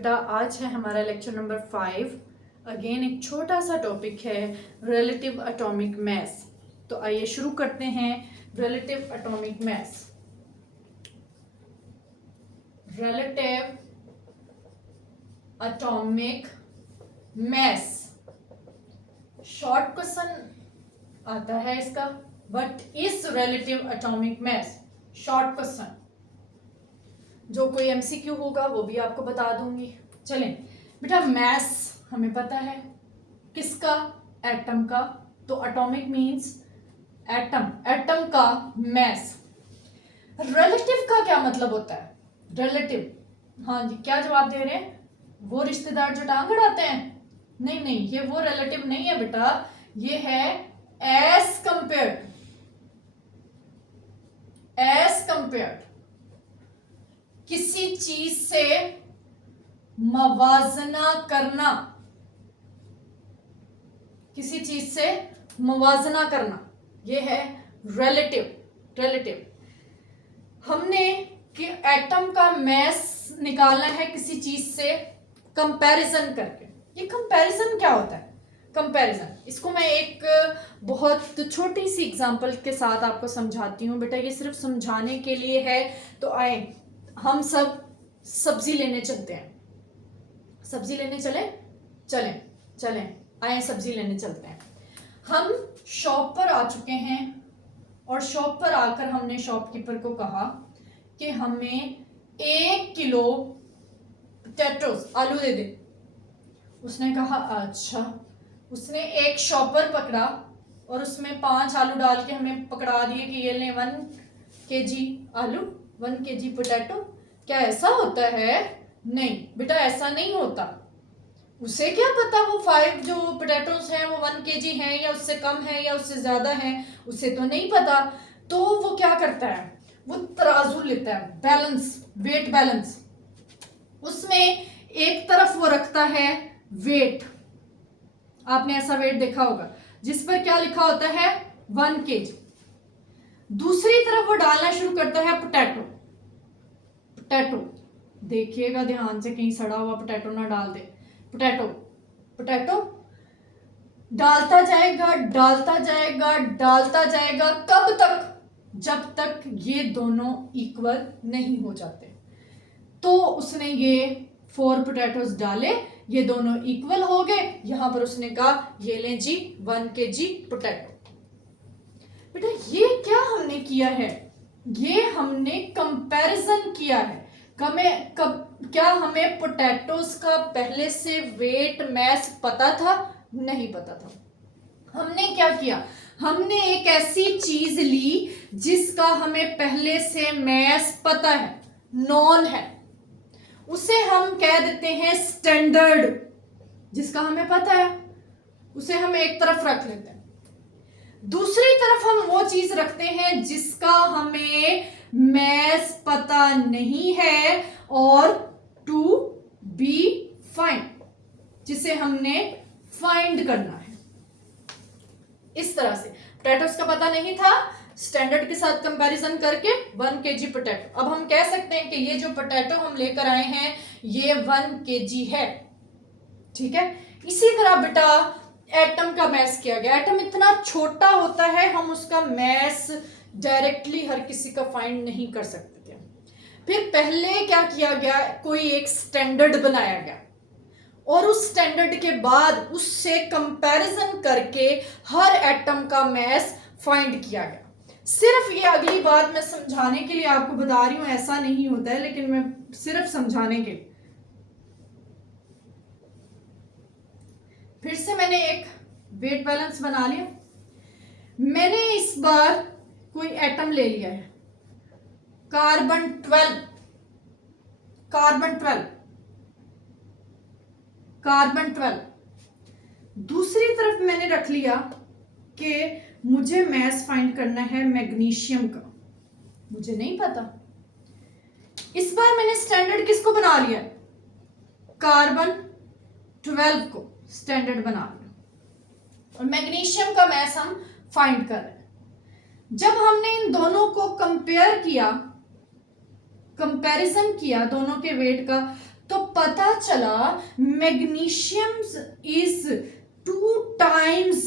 बेटा आज है हमारा लेक्चर नंबर 5। अगेन एक छोटा सा टॉपिक है रिलेटिव एटॉमिक मास। तो आइए शुरू करते हैं। Relative atomic mass, relative atomic mass short question आता है इसका। What is relative atomic mass? Short question, जो कोई एमसीक्यू होगा वो भी आपको बता दूंगी। चलें बेटा, मैस हमें पता है किसका? एटम का। तो एटॉमिक मींस एटम, एटम का मैस। रिलेटिव का क्या मतलब होता है? रिलेटिव, हाँ जी, क्या जवाब दे रहे हैं? वो रिश्तेदार जो टांग अड़ाते हैं? नहीं नहीं, ये वो रिलेटिव नहीं है बेटा, ये है एज कंपेयर्ड। एज कंपेयर्ड, किसी चीज से मवाजना करना, किसी चीज से मवाजना करना, ये है रिलेटिव। रिलेटिव हमने कि एटम का मैस निकालना है किसी चीज से कंपैरिजन करके। ये कंपैरिजन क्या होता है? कंपैरिजन, इसको मैं एक बहुत छोटी सी एग्जांपल के साथ आपको समझाती हूँ। बेटा ये सिर्फ समझाने के लिए है। तो आए हम सब सब्जी लेने चलते हैं। सब्जी लेने चलें चलें, आए सब्जी लेने चलते हैं। हम शॉप पर आ चुके हैं और शॉप पर आकर हमने शॉपकीपर को कहा कि हमें 1 किलो पोटैटोज, आलू दे दे। उसने कहा अच्छा। उसने एक शॉपर पकड़ा और उसमें 5 आलू डाल के हमें पकड़ा दिए कि ये ले 1 केजी आलू, 1 केजी पोटैटो। क्या ऐसा होता है? नहीं बेटा, ऐसा नहीं होता। उसे क्या पता वो 5 जो पोटैटोज हैं वो 1 केजी हैं या उससे कम है या उससे ज्यादा है, उसे तो नहीं पता। तो वो क्या करता है? वो तराजू लेता है, बैलेंस, वेट बैलेंस। उसमें एक तरफ वो रखता है वेट, आपने ऐसा वेट देखा होगा जिस पर क्या लिखा होता है? 1 केजी। दूसरी तरफ वो डालना शुरू करता है पोटैटो। पोटैटो देखिएगा ध्यान से, कहीं सड़ा हुआ पोटैटो ना डाल दे। पोटैटो पोटैटो डालता जाएगा, डालता जाएगा, डालता जाएगा। कब तक? जब तक ये दोनों इक्वल नहीं हो जाते। तो उसने ये 4 पोटैटोज डाले, ये दोनों इक्वल हो गए। यहां पर उसने कहा ये लें जी 1 केजी पोटैटो। बेटा ये क्या हमने किया है? ये हमने कंपैरिजन किया है। क्या हमें पोटैटोज का पहले से वेट मैस पता था? नहीं पता था। हमने क्या किया? हमने एक ऐसी चीज ली जिसका हमें पहले से मैस पता है, नॉन है। उसे हम कह देते हैं स्टैंडर्ड। जिसका हमें पता है उसे हम एक तरफ रख लेते हैं। दूसरी तरफ हम वो चीज रखते हैं जिसका हमें मैस पता नहीं है और टू बी फाइंड, जिसे हमने फाइंड करना है। इस तरह से पोटैटोस का पता नहीं था, स्टैंडर्ड के साथ कंपैरिजन करके 1 केजी पोटैटो। अब हम कह सकते हैं कि ये जो पोटैटो हम लेकर आए हैं ये 1 केजी है। ठीक है। इसी तरह बेटा एटम का मैस किया गया। एटम इतना छोटा होता है, हम उसका मैस डायरेक्टली हर किसी का फाइंड नहीं कर सकते थे। फिर पहले क्या किया गया? कोई एक स्टैंडर्ड बनाया गया और उस स्टैंडर्ड के बाद उससे कंपैरिजन करके हर एटम का मैस फाइंड किया गया। सिर्फ ये अगली बात मैं समझाने के लिए आपको बता रही हूं, ऐसा नहीं होता है, लेकिन मैं सिर्फ समझाने के लिए। फिर से मैंने एक वेट बैलेंस बना लिया। मैंने इस बार कोई एटम ले लिया है, कार्बन 12, कार्बन 12, कार्बन 12। दूसरी तरफ मैंने रख लिया कि मुझे मैस फाइंड करना है मैग्नीशियम का, मुझे नहीं पता। इस बार मैंने स्टैंडर्ड किसको बना लिया? कार्बन 12 को स्टैंडर्ड बना लिया और मैग्नीशियम का मैस हम फाइंड कर रहे हैं। जब हमने इन दोनों को कंपेयर किया, कंपैरिजन किया दोनों के वेट का, तो पता चला magnesium is 2 times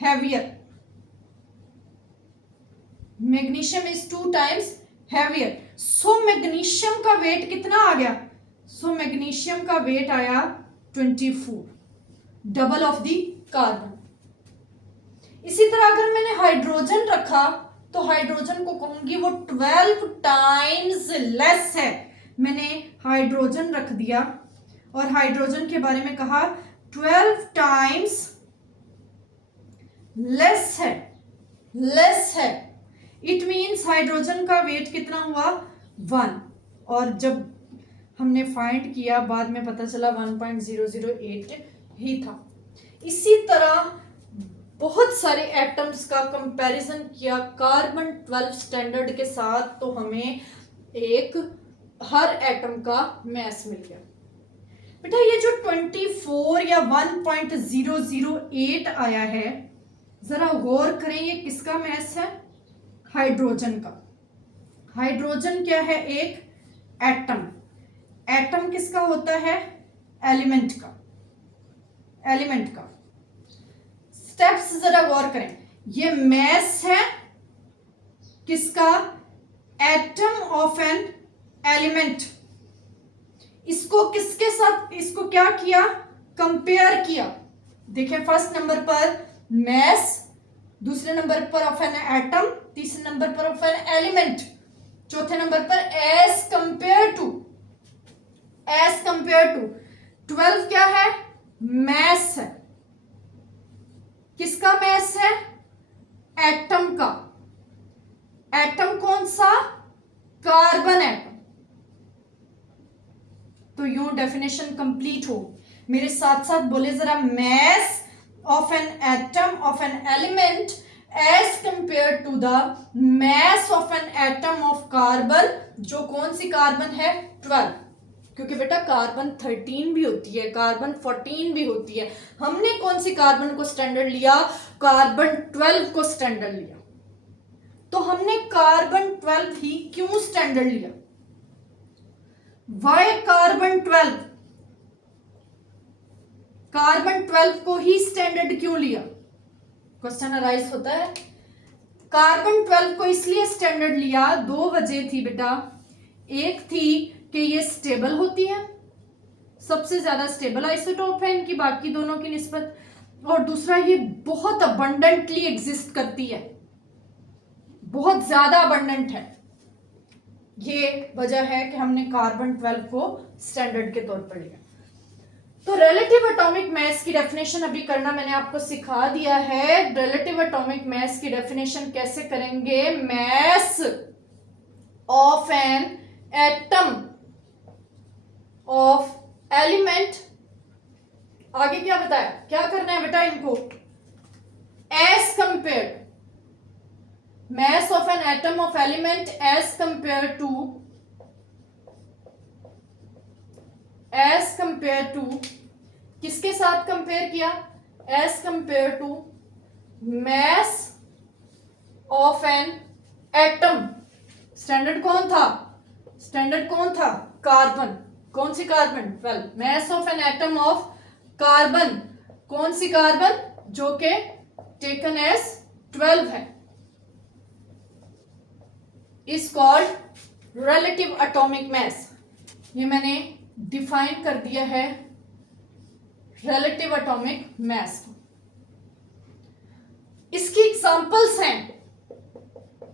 heavier, magnesium is 2 times heavier. So magnesium का वेट कितना आ गया? सो मैग्नीशियम का वेट आया 24, डबल ऑफ दी कार्बन। इसी तरह अगर मैंने हाइड्रोजन रखा तो हाइड्रोजन को कहूंगी वो 12 times लेस है। मैंने हाइड्रोजन रख दिया और हाइड्रोजन के बारे में कहा 12 times लेस है, लेस है। इट मीन्स हाइड्रोजन का वेट कितना हुआ? 1। और जब हमने फाइंड किया बाद में पता चला 1.008 ही था। इसी तरह बहुत सारे एटम्स का कंपैरिजन किया कार्बन 12 स्टैंडर्ड के साथ, तो हमें एक हर एटम का मास मिल गया। बेटा ये जो 24 या 1.008 आया है, जरा गौर करें ये किसका मास है? हाइड्रोजन का। हाइड्रोजन क्या है? एक एटम। एटम किसका होता है? एलिमेंट का, एलिमेंट का। स्टेप्स जरा गौर करें, ये मास है किसका? Atom of an element. इसको किसके साथ, इसको क्या किया? कंपेयर किया। देखिए फर्स्ट नंबर पर मास, दूसरे नंबर पर ऑफ एन एटम, तीसरे नंबर पर ऑफ एन एलिमेंट, चौथे नंबर पर as compare to, as compare to. 12 क्या है? मास है। किसका मास है? एटम का। एटम कौन सा? Carbon atom. तो यूं डेफिनेशन कंप्लीट हो। मेरे साथ साथ बोले जरा, मास of an atom of an element as compared to the mass of an atom of carbon, जो कौन सी कार्बन है? 12। क्योंकि बेटा कार्बन 13 भी होती है, कार्बन 14 भी होती है। हमने कौन सी कार्बन को स्टैंडर्ड लिया? कार्बन 12 को स्टैंडर्ड लिया। तो हमने कार्बन 12 ही क्यों स्टैंडर्ड लिया? Y carbon 12? कार्बन 12 को ही स्टैंडर्ड क्यों लिया? क्वेश्चन अराइज होता है। कार्बन 12 को इसलिए स्टैंडर्ड लिया, 2 वजह थी बेटा। एक थी कि ये स्टेबल होती है, सबसे ज्यादा स्टेबल आइसोटोप है इनकी बाकी दोनों की निस्बत, और दूसरा ये बहुत अबंडेंटली एग्जिस्ट करती है, बहुत ज्यादा अबंडेंट है। ये वजह है कि हमने कार्बन 12 को स्टैंडर्ड के तौर पर लिया। तो रिलेटिव एटॉमिक मास की डेफिनेशन अभी करना मैंने आपको सिखा दिया है। रिलेटिव एटॉमिक मास की डेफिनेशन कैसे करेंगे? Mass of an atom of element. आगे क्या बताया? क्या करना है बेटा इनको? As compare mass of an atom of element as compare to किसके साथ कंपेयर किया? As compare to mass of an atom. Standard कौन था? स्टैंडर्ड कौन था? कार्बन। कौन सी carbon? 12। Mass of an atom of carbon. कौन सी कार्बन? जो के टेकन एज 12 है, is called relative atomic mass. ये मैंने डिफाइन कर दिया है रिलेटिव एटॉमिक मास। इसकी एग्जांपल्स हैं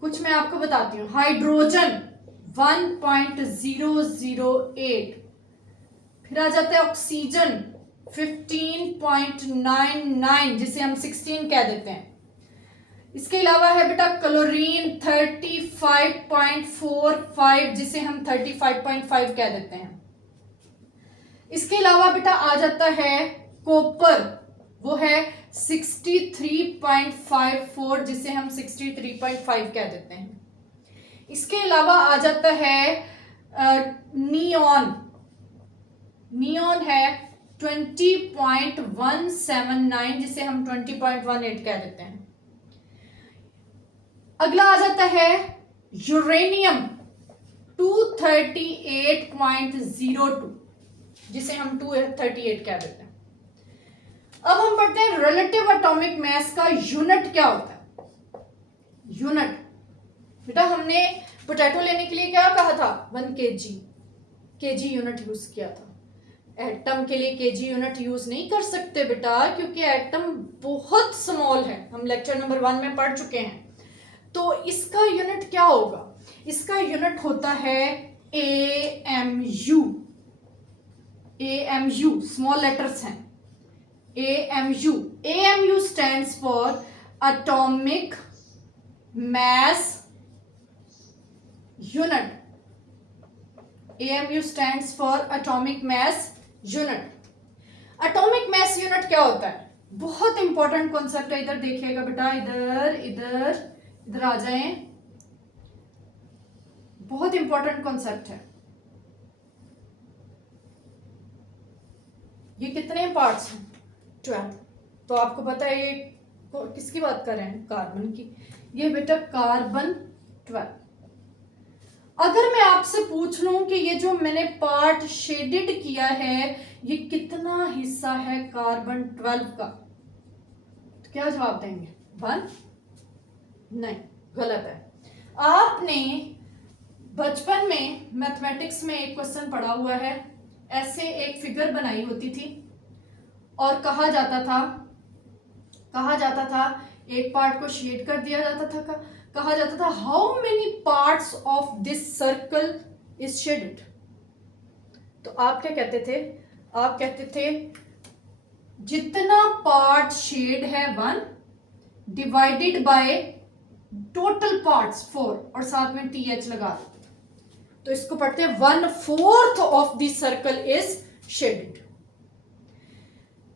कुछ, मैं आपको बताती हूं। हाइड्रोजन 1.008, फिर आ जाता है ऑक्सीजन 15.99 जिसे हम 16 कह देते हैं। इसके अलावा है बेटा क्लोरीन 35.45 जिसे हम 35.5 कह देते हैं। इसके अलावा बेटा आ जाता है कॉपर, वो है 63.54 जिसे हम 63.5 कह देते हैं। इसके अलावा आ जाता है नियॉन। नियॉन है 20.179 जिसे हम 20.18 कह देते हैं। अगला आ जाता है यूरेनियम 238.02, जिसे हम 238 कह देते हैं। अब हम पढ़ते हैं रिलेटिव एटॉमिक मास का यूनिट क्या होता है। यूनिट बेटा हमने पोटैटो लेने के लिए क्या कहा था, 1 केजी यूनिट यूज किया था। एटम के लिए केजी यूनिट यूज नहीं कर सकते बेटा, क्योंकि एटम बहुत स्मॉल है, हम लेक्चर नंबर 1 में पढ़ चुके हैं। तो इसका यूनिट क्या होगा, इसका यूनिट होता है AMU। AMU स्मॉल लेटर्स हैं, AMU stands for atomic mass unit। AMU stands for atomic mass unit। atomic mass unit क्या होता है, बहुत इंपॉर्टेंट कॉन्सेप्ट है। इधर देखिएगा बेटा, इधर आ जाएं, बहुत इंपॉर्टेंट कॉन्सेप्ट है। ये कितने पार्ट्स हैं, 12। तो आपको पता है ये किसकी बात कर रहे हैं, कार्बन की। ये बेटा कार्बन 12। अगर मैं आपसे पूछ लूं कि ये जो मैंने पार्ट शेडेड किया है ये कितना हिस्सा है कार्बन 12 का, तो क्या जवाब देंगे, 1? नहीं, गलत है। आपने बचपन में मैथमेटिक्स में एक क्वेश्चन पढ़ा हुआ है, ऐसे एक फिगर बनाई होती थी और कहा जाता था एक पार्ट को शेड कर दिया जाता था, कहा जाता था how many parts of this circle is shaded. तो आप क्या कहते थे, आप कहते थे जितना पार्ट शेड है 1 डिवाइडेड बाय टोटल पार्ट्स 4, और साथ में TH लगा देते थे। तो इसको पढ़ते हैं 1/4 of this circle is shaded.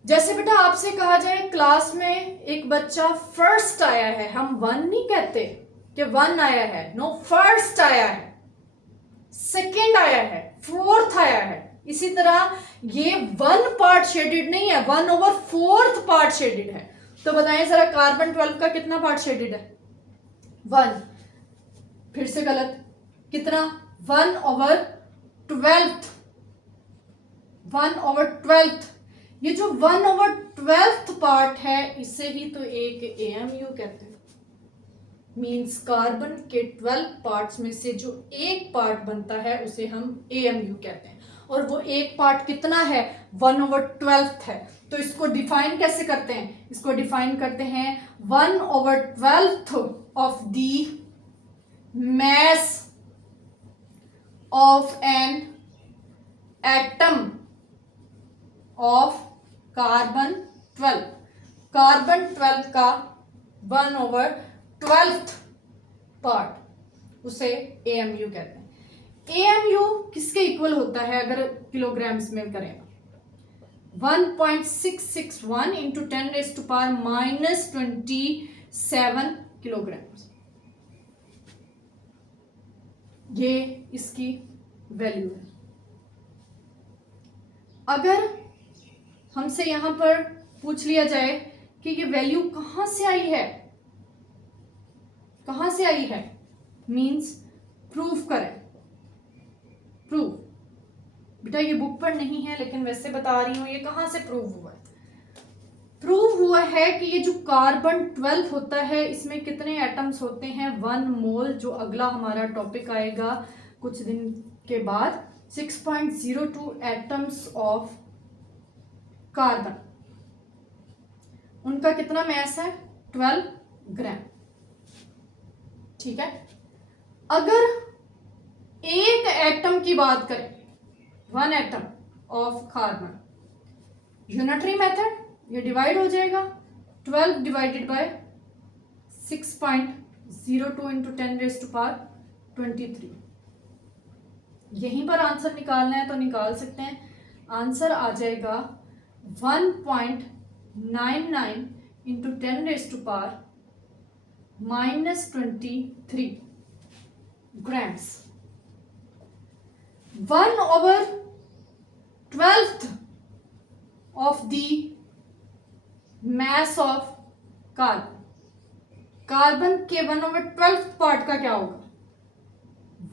जैसे बेटा आपसे कहा जाए क्लास में एक बच्चा फर्स्ट आया है, हम 1 नहीं कहते कि 1 आया है, नो, फर्स्ट आया है, सेकंड आया है, फोर्थ आया है। इसी तरह ये 1 पार्ट शेडेड नहीं है, 1/4 पार्ट शेडेड है। तो बताएं जरा कार्बन 12 का कितना पार्ट शेडेड है, 1। फिर से गलत, कितना, 1/12। 1/12। ये जो 1/12 पार्ट है इसे ही तो एक AMU कहते हैं। मीन्स कार्बन के 12 पार्ट्स में से जो एक पार्ट बनता है उसे हम AMU कहते हैं, और वो एक पार्ट कितना है, 1/12 है। तो इसको डिफाइन कैसे करते हैं, इसको डिफाइन करते हैं 1/12 of the mass of an atom of carbon 12। Carbon 12 का 1/12 पार्ट उसे AMU कहते हैं। AMU किसके इक्वल होता है अगर किलोग्राम्स में करें, 1.661 इंटू 10⁻⁻27 किलोग्राम। ये इसकी वैल्यू है। अगर हमसे यहां पर पूछ लिया जाए कि ये वैल्यू कहां से आई है, कहां से आई है, मींस प्रूव करें। प्रूव बेटा ये बुक पर नहीं है लेकिन वैसे बता रही हूं, ये कहां से प्रूव हुआ है। प्रूव हुआ है कि ये जो कार्बन 12 होता है इसमें कितने एटम्स होते हैं, 1 मोल, जो अगला हमारा टॉपिक आएगा कुछ दिन के बाद, 6.02 एटम्स ऑफ कार्बन। उनका कितना मैस है, 12 ग्राम। ठीक है, अगर एक एटम की बात करें, 1 atom of carbon, unitary method, ये डिवाइड हो जाएगा 12 डिवाइडेड बाय 6.02 इंटू 10⁻23। यहीं पर आंसर निकालना है तो निकाल सकते हैं, आंसर आ जाएगा 1.99 into 10⁻⁻23 grams. 1/12 of the mass of carbon. Carbon के 1/12 पार्ट का क्या होगा,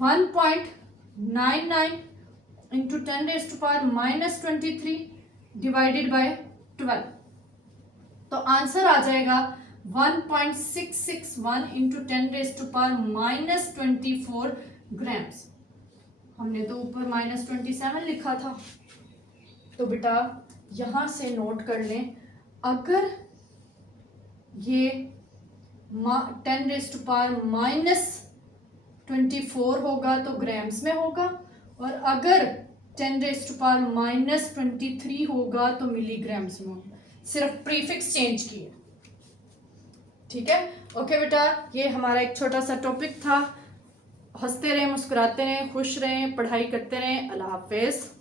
1.99 99 इंटू 10⁻⁻³ डिवाइडेड बाय 12, तो आंसर आ जाएगा 1.661 इंटू 10⁻⁻24 ग्राम्स। हमने तो ऊपर -27 लिखा था, तो बेटा यहाँ से नोट कर लें, अगर ये 10⁻⁻24 होगा तो ग्राम्स में होगा, और अगर 10⁻⁻23 होगा तो मिलीग्राम्स में होगा। सिर्फ प्रीफिक्स चेंज किए, ठीक है। ओके बेटा, ये हमारा एक छोटा सा टॉपिक था। हंसते रहें, मुस्कुराते रहें, खुश रहें, पढ़ाई करते रहें। अल्लाह हाफिज।